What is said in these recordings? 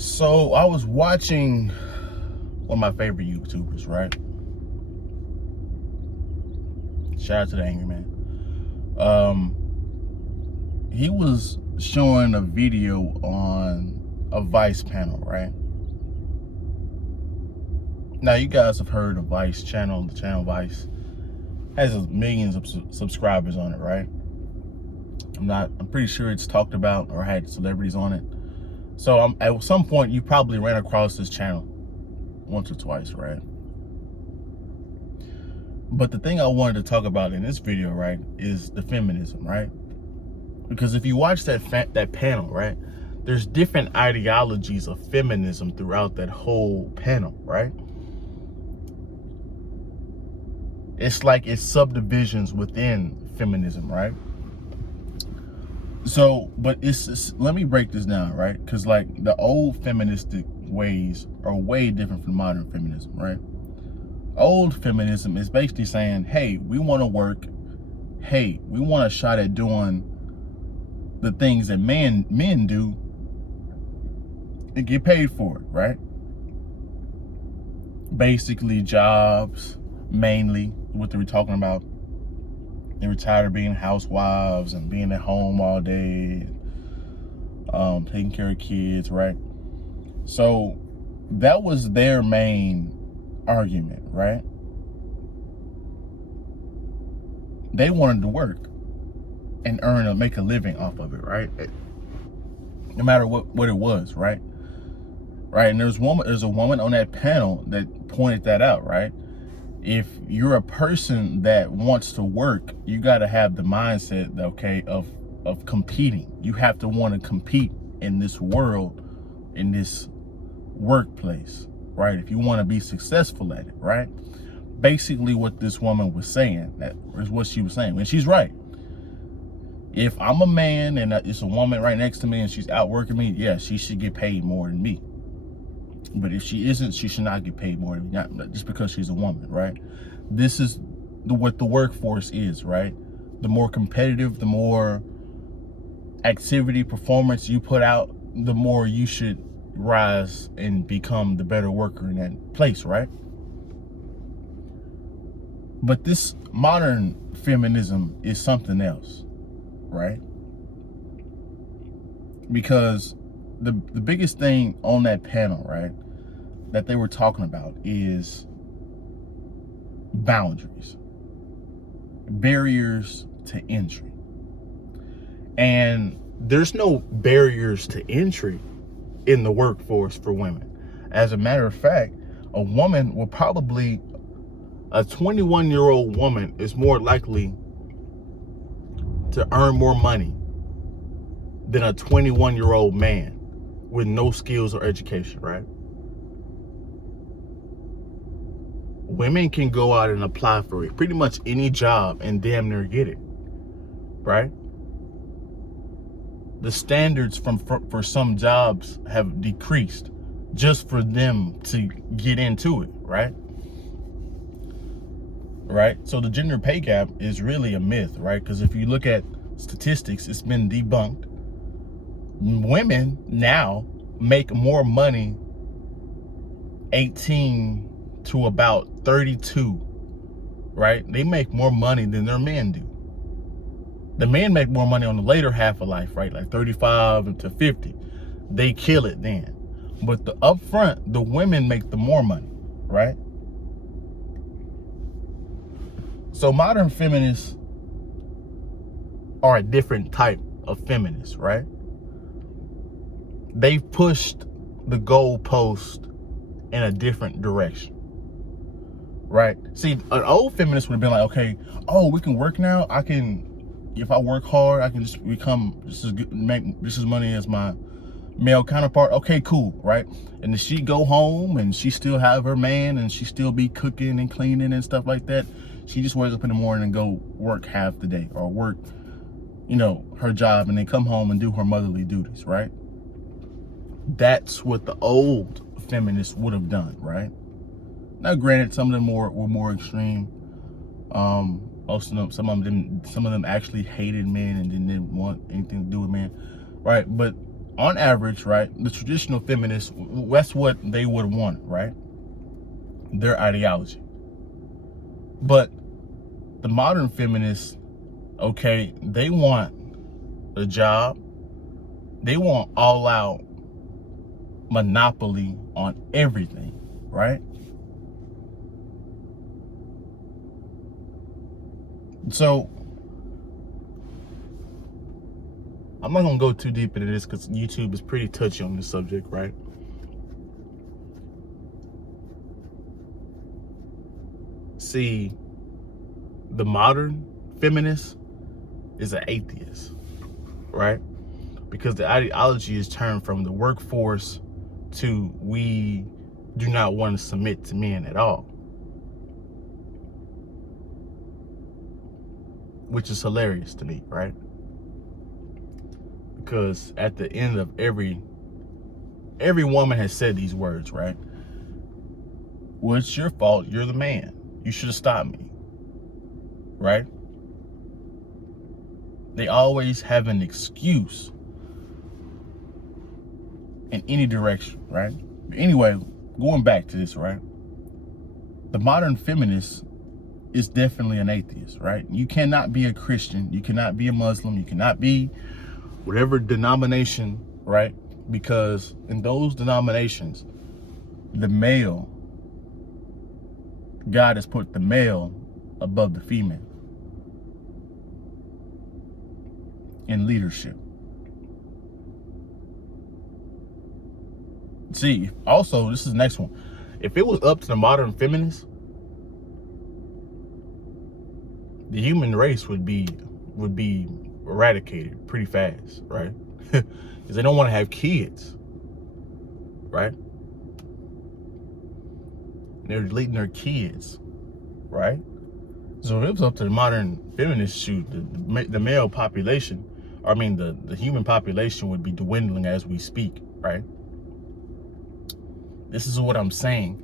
So I was watching one of my favorite YouTubers, right? Shout out to the Angry Man. He was showing a video on a Vice panel, right? Now you guys have heard of Vice channel. The channel Vice has millions of subscribers on it, right? I'm pretty sure it's talked about or had celebrities on it. So at some point you probably ran across this channel once or twice, right? But the thing I wanted to talk about in this video, right, is the feminism, right? Because if you watch that panel, right, there's different ideologies of feminism throughout that whole panel, right? It's like it's subdivisions within feminism, right? So, but let me break this down, right? Because like the old feministic ways are way different from modern feminism, right? Old feminism is basically saying, hey, we want to work. Hey, we want a shot at doing the things that men do and get paid for it, right? Basically jobs, mainly what they were talking about. They were tired of being housewives and being at home all day, taking care of kids, right? So that was their main argument, right? They wanted to work and make a living off of it, right? No matter what it was, right? Right, and there's a woman on that panel that pointed that out, right? If you're a person that wants to work, you got to have the mindset, okay, of competing. You have to want to compete in this world, in this workplace, right? If you want to be successful at it, right? Basically what this woman was saying, that is what she was saying, and she's right. If I'm a man and it's a woman right next to me and she's outworking me, yeah, she should get paid more than me. But if she isn't, she should not get paid more than me, not just because she's a woman, right? This is what the workforce is, right? The more competitive, the more activity, performance you put out, the more you should rise and become the better worker in that place, right? But this modern feminism is something else, right? Because the biggest thing on that panel, right, that they were talking about is boundaries, barriers to entry. And there's no barriers to entry in the workforce for women. As a matter of fact, a 21-year-old woman is more likely to earn more money than a 21-year-old man with no skills or education, right? Women can go out and apply for it, pretty much any job, and damn near get it, right? The standards for some jobs have decreased just for them to get into it, right? Right? So the gender pay gap is really a myth, right? Because if you look at statistics, it's been debunked. Women now make more money 18 to about 32, right? They make more money than their men do. The men make more money on the later half of life, right? Like 35 to 50. They kill it then. But the upfront, the women make the more money, right? So modern feminists are a different type of feminist, right? They've pushed the goalpost in a different direction, right? See, an old feminist would have been like, okay, oh, we can work now. If I work hard, I can just become make just as money as my male counterpart. Okay, cool, right? And then she go home and she still have her man and she still be cooking and cleaning and stuff like that. She just wakes up in the morning and go work half the day or work, her job, and then come home and do her motherly duties, right? That's what the old feminists would have done, right? Now, granted, some of them were more extreme. Most of them, some of them actually hated men and didn't want anything to do with men, right? But on average, right, the traditional feminists, that's what they would want, right? Their ideology. But the modern feminists, okay, they want a job. They want all out monopoly on everything, right? So I'm not gonna go too deep into this because YouTube is pretty touchy on this subject, right? See, the modern feminist is an atheist, right? Because the ideology is turned from the workforce to we do not want to submit to men at all, which is hilarious to me, right? Because at the end of every woman has said these words, right? Well, it's your fault. You're the man. You should have stopped me, right? They always have an excuse in any direction, right? But anyway, going back to this, right? The modern feminist is definitely an atheist, right? You cannot be a Christian. You cannot be a Muslim. You cannot be whatever denomination, right? Because in those denominations, the male, God has put the male above the female in leadership. See, also, this is the next one. If it was up to the modern feminists, the human race would be eradicated pretty fast, right? Because they don't want to have kids, right? They're deleting their kids, right? So if it was up to the modern feminist, shoot, the male population, I mean the human population would be dwindling as we speak, right? This is what I'm saying.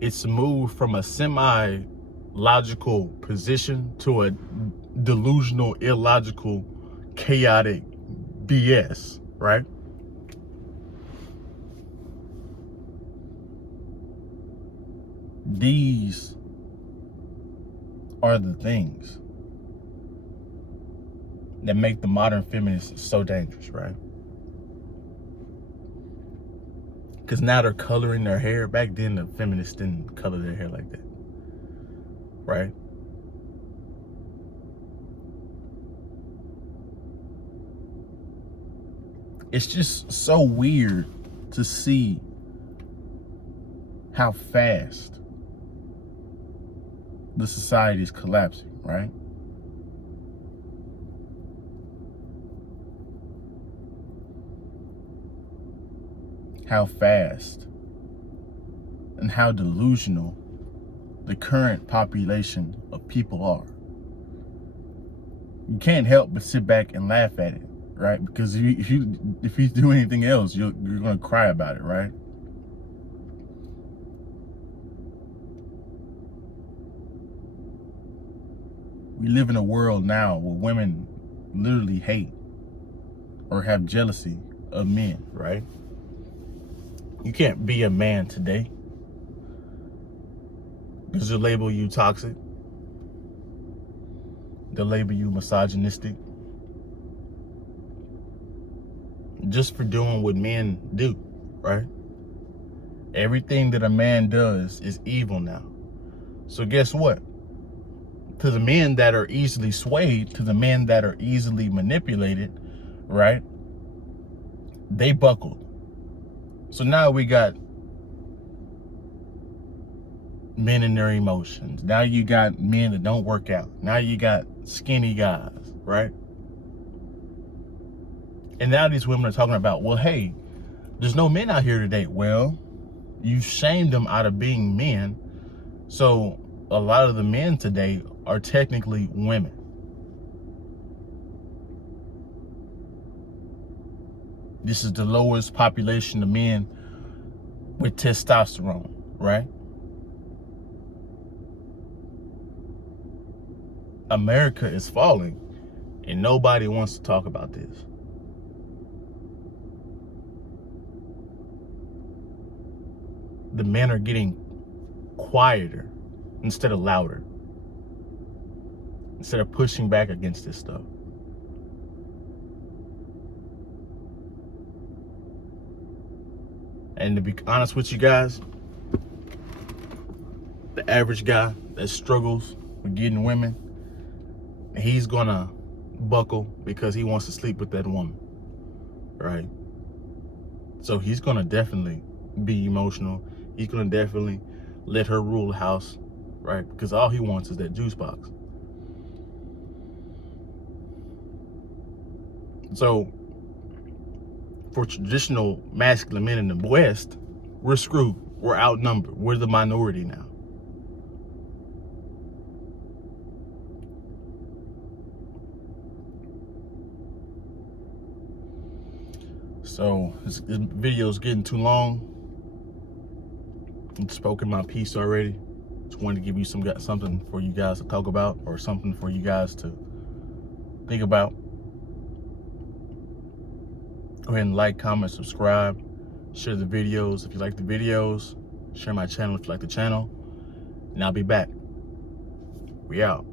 It's moved from a semi-logical position to a delusional, illogical, chaotic BS, right? These are the things that make the modern feminists so dangerous, right? Because now they're coloring their hair. Back then, the feminists didn't color their hair like that, right? It's just so weird to see how fast the society is collapsing, right? How fast and how delusional the current population of people are. You can't help but sit back and laugh at it, right? Because if you do anything else, you're gonna cry about it, right? We live in a world now where women literally hate or have jealousy of men, right? You can't be a man today because they'll label you toxic. They'll label you misogynistic. Just for doing what men do, right? Everything that a man does is evil now. So guess what? To the men that are easily swayed, to the men that are easily manipulated, right? They buckled. So now we got men in their emotions. Now you got men that don't work out. Now you got skinny guys, right? And now these women are talking about, well, hey, there's no men out here today. Well, you shamed them out of being men. So a lot of the men today are technically women. This is the lowest population of men with testosterone, right? America is falling and nobody wants to talk about this. the men are getting quieter instead of louder, instead of pushing back against this stuff. And to be honest with you guys, the average guy that struggles with getting women, he's gonna buckle because he wants to sleep with that woman, right? So he's gonna definitely be emotional. He's gonna definitely let her rule the house, right? Because all he wants is that juice box. So for traditional masculine men in the West, we're screwed. We're outnumbered. We're the minority now. So this video is getting too long. I've spoken my piece already. Just wanted to give you something for you guys to talk about, or something for you guys to think about. Go ahead and like, comment, subscribe, share the videos if you like the videos, share my channel if you like the channel, and I'll be back. We out.